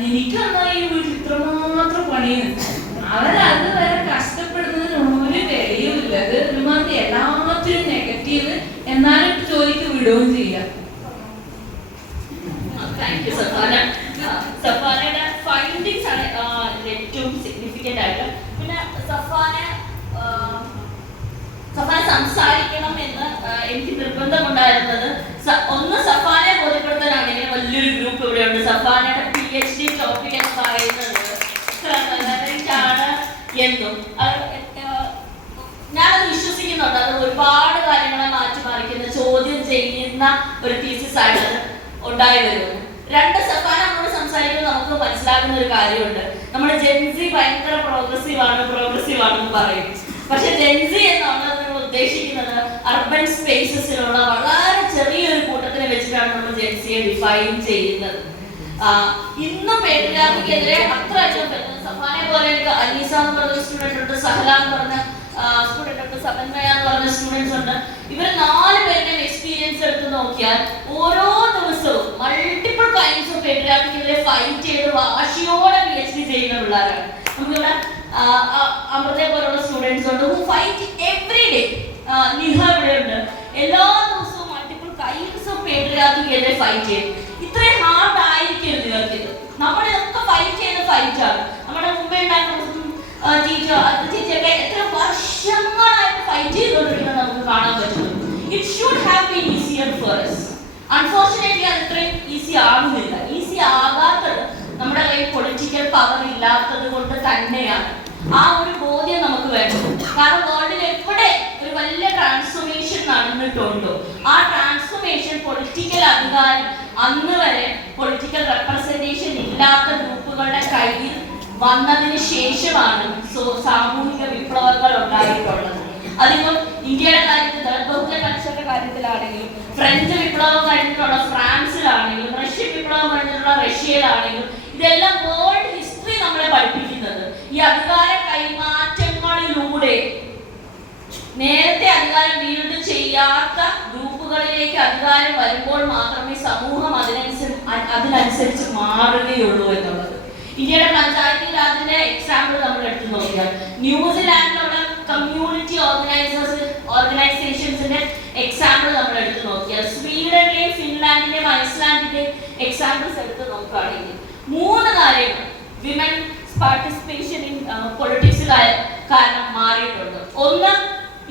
നിനക്കെന്നാ ഈ വീട്ടിൽ ഇത്രമാത്രം പണിയുന്നു, അവരത് വരെ കഷ്ടപ്പെടുന്നതിന് ഒരു വിലയുമില്ല. അത് ഒരുമാതിരി എല്ലാത്തിനും നെഗറ്റീവ്, എന്നാലും ജോലിക്ക് വിടുകയും ചെയ്യാം. സഫാനയുടെ ഫൈൻഡിങ്സ് ആണ് ഏറ്റവും സിഗ്നിഫിക്കൻ്റ് ആയിട്ട്. പിന്നെ സഫാന സംസാരിക്കണം എന്ന് എനിക്ക് നിർബന്ധമുണ്ടായിരുന്നത് ഒന്ന് സഫാനെ ബോധ്യപ്പെടുത്താനാണെങ്കിൽ വലിയൊരു ഗ്രൂപ്പ് ഇവിടെയുണ്ട്. സഫാനയുടെ PhD ടോപ്പിക് എന്ന് പറയുന്നത് ആണ് എന്നും ഞാനത് വിശ്വസിക്കുന്നുണ്ട്. അത് ഒരുപാട് കാര്യങ്ങളെ മാറ്റിമറിക്കുന്ന, ചോദ്യം ചെയ്യുന്ന ഒരു തീസിസ് ആയിട്ട് ഉണ്ടായി വരുന്നു. രണ്ട് സഫാന നമ്മളോട് സംസാരിക്കുമ്പോൾ നമുക്ക് മനസ്സിലാകുന്ന ഒരു കാര്യമുണ്ട്. നമ്മുടെ ജെൻസി ഭയങ്കര പ്രോഗ്രസീവ് ആണെന്ന് പറയും. പക്ഷെ ജെൻസി എന്നുള്ളത് നമ്മൾ ഉദ്ദേശിക്കുന്നത് അർബൻ സ്പേസസിലുള്ള വളരെ ചെറിയൊരു കൂട്ടത്തിനെ വെച്ചിട്ടാണ് നമ്മൾ ജെൻസിയെ ഡിഫൈൻ ചെയ്യുന്നത്. ഇന്നും പേട്രിയാർക്കിക്കെതിരെ അത്ര സഫാനെ പോലെ എനിക്ക് അനീസ എന്ന് പറഞ്ഞ സ്റ്റുഡന്റ് ഉണ്ട്, സഹല എന്ന് പറഞ്ഞ സ്റ്റുഡന്റ് ഉണ്ട്, സമന്വയ എന്ന് പറഞ്ഞ സ്റ്റുഡൻസ് ഉണ്ട്. ഇവർ 4 പേരുടെയും എക്സ്പീരിയൻസ് എടുത്ത് നോക്കിയാൽ ഓരോ ദിവസവും മൾട്ടിപ്പിൾ ടൈംസ് ഓഫ് പേട്രിയാർക്കിക്കെതിരെ ഫൈറ്റ് ചെയ്ത് വാശിയോടെ PhD ചെയ്യുന്ന പിള്ളേരാണ്. നമുക്കിവിടെ അമൃതയെ പോലുള്ള സ്റ്റുഡൻസ് ഉണ്ട്, who fight every day. Niha ഇവിടെ ഉണ്ട്, എല്ലാ ദിവസവും മൾട്ടിപ്പിൾ കൈൻഡ്സ് ഓഫ് പേട്രിയാർക്കിക്കെതിരെ ഫൈറ്റ് ചെയ്യും. ഇത്രയും ഹാർഡ് ആയിരിക്കും നിങ്ങൾക്കിത്. നമ്മളിതൊക്കെ ഫൈറ്റ് ചെയ്യുന്ന ഫൈറ്റാണ്. നമ്മുടെ മുമ്പേ ഉണ്ടായിരുന്ന ടീച്ചറൊക്കെ എത്ര വർഷങ്ങളായിട്ട് ഫൈറ്റ് ചെയ്തുകൊണ്ടിരിക്കുന്നത് നമുക്ക് കാണാൻ പറ്റും. It should have been easier for us. Unfortunately അത് ഇത്രയും ഈസി ആകുന്നില്ല. ഈസി ആകാത്തത് നമ്മുടെ കയ്യിൽ പൊളിറ്റിക്കൽ പവർ ഇല്ലാത്തത് കൊണ്ട് തന്നെയാണ്. ആ ഒരു ബോധ്യം നമുക്ക് വേണം. കാരണം വേൾഡിൽ എവിടെ ഒരു വലിയ ട്രാൻസ്ഫോർമേഷൻ നടന്നിട്ടുണ്ടോ, ആ ട്രാൻസ്ഫോർമേഷൻ പൊളിറ്റിക്കൽ അധികാരം അന്ന് വരെ പൊളിറ്റിക്കൽ റെപ്രസെന്റേഷൻ ഇല്ലാത്ത ഗ്രൂപ്പുകളുടെ കയ്യിൽ വന്നതിന് ശേഷമാണ് സാമൂഹിക വിപ്ലവങ്ങൾ ഉണ്ടായിട്ടുള്ളത്. അതിപ്പം ഇന്ത്യയുടെ കാര്യത്തിൽ ബഹുജന കൾച്ചറിന്റെ കാര്യത്തിലാണെങ്കിലും, ഫ്രഞ്ച് വിപ്ലവം കഴിഞ്ഞിട്ടുള്ള ഫ്രാൻസിലാണെങ്കിലും, റഷ്യൻ വിപ്ലവം കഴിഞ്ഞിട്ടുള്ള റഷ്യയിലാണെങ്കിലും, ഇതെല്ലാം വേൾഡ് ഹിസ്റ്ററി നമ്മളെ പഠിപ്പിക്കുന്നത് ഈ അധികാര കൈമാറ്റങ്ങളിലൂടെ നേരത്തെ അധികാരം വീണ്ടും ചെയ്യാത്ത ഗ്രൂപ്പുകളിലേക്ക് അധികാരം വരുമ്പോൾ മാത്രമേ സമൂഹം അതിനനുസരിച്ച് മാറുകയുള്ളൂ എന്നുള്ളത്. ഇന്ത്യയുടെ പഞ്ചായത്ത് രാജിന്റെ എക്സാമ്പിൾ നമ്മൾ എടുത്തു നോക്കിയാൽ, ന്യൂസിലാൻഡിലുള്ള കമ്മ്യൂണിറ്റി ഓർഗനൈസേഷൻസിന്റെ എക്സാമ്പിൾ നമ്മൾ എടുത്തു നോക്കിയാൽ, സ്വീഡന്റെയും ഫിൻലാൻഡിന്റെയും ഐസ്ലാൻഡിന്റെയും എക്സാമ്പിൾസ് എടുത്ത് നോക്കുകയാണെങ്കിൽ 3 കാര്യങ്ങൾ വിമൻ പാർട്ടിസിപ്പേഷൻ ഇൻ പൊളിറ്റിക്സ് കാരണം മാറിയിട്ടുണ്ട്. ഒന്ന്,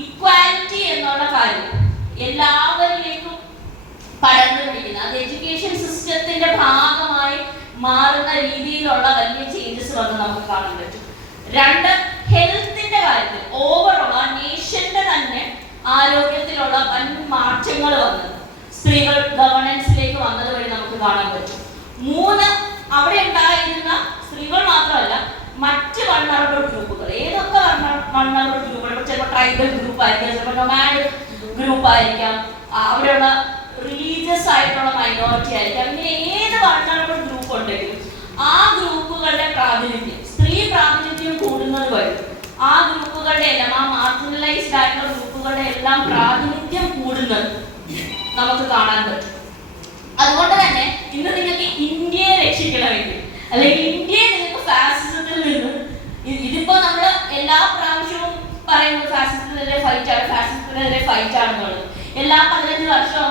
ഇക്വാലിറ്റി എന്നുള്ള കാര്യം എല്ലാവരിലേക്കും പടർന്നു പിടിക്കുന്നത്, അത് എഡ്യൂക്കേഷൻ സിസ്റ്റത്തിന്റെ ഭാഗമായി മാറുന്ന രീതിയിലുള്ള വലിയ ചേഞ്ചസ് വന്ന് നമുക്ക് കാണാൻ പറ്റും. 2, ഹെൽത്തിന്റെ കാര്യത്തിൽ ഓവറോൾ ആ നേഷന്റെ തന്നെ ആരോഗ്യത്തിലുള്ള വൻ മാറ്റങ്ങൾ വന്നത് സ്ത്രീകൾ ഗവർണൻസിലേക്ക് വന്നത് വഴി നമുക്ക് കാണാൻ പറ്റും. 3, അവിടെ ഉണ്ടായിരുന്ന സ്ത്രീകൾ മാത്രമല്ല മറ്റ് വൾനറബിൾ ഗ്രൂപ്പുകൾ, ഏതൊക്കെ വൾനറബിൾ ഗ്രൂപ്പുകൾ, ചിലപ്പോൾ ട്രൈബൽ ഗ്രൂപ്പ് ആയിരിക്കാം, ചിലപ്പോൾ നൊമാഡ് ഗ്രൂപ്പ് ആയിരിക്കാം, അവിടെയുള്ള റിലീജിയസ് ആയിട്ടുള്ള മൈനോറിറ്റി ആയിരിക്കാം, അങ്ങനെ ഏത് വൾനറബിൾ ഗ്രൂപ്പ് ഉണ്ടെങ്കിലും ആ ഗ്രൂപ്പുകളുടെ പ്രാതിനിധ്യം, സ്ത്രീ പ്രാതിനിധ്യം കൂടുന്നത് വഴി ആ ഗ്രൂപ്പുകളുടെ എല്ലാം, ആ മാർജിനലൈസ്ഡ് ആയിട്ടുള്ള ഗ്രൂപ്പുകളുടെ എല്ലാം പ്രാതിനിധ്യം കൂടുന്നത് നമുക്ക് കാണാൻ പറ്റും. അതുകൊണ്ട് തന്നെ ഇന്ന് നിങ്ങൾക്ക് ഇന്ത്യയെ രക്ഷിക്കണമെങ്കിൽ, അല്ലെങ്കിൽ ഇന്ത്യയെ നിങ്ങൾക്ക് ഫാസിസത്തിൽ നിന്ന്, ഇതിപ്പോ നമ്മൾ എല്ലാ പ്രാവശ്യവും പറയുന്നത് ഫാസിസത്തിനെതിരെ ഫൈറ്റ് ആണ്, ഫാസിസത്തിനെതിരെ ഫൈറ്റ് ആണെന്നുള്ളത്. എല്ലാ 15 വർഷം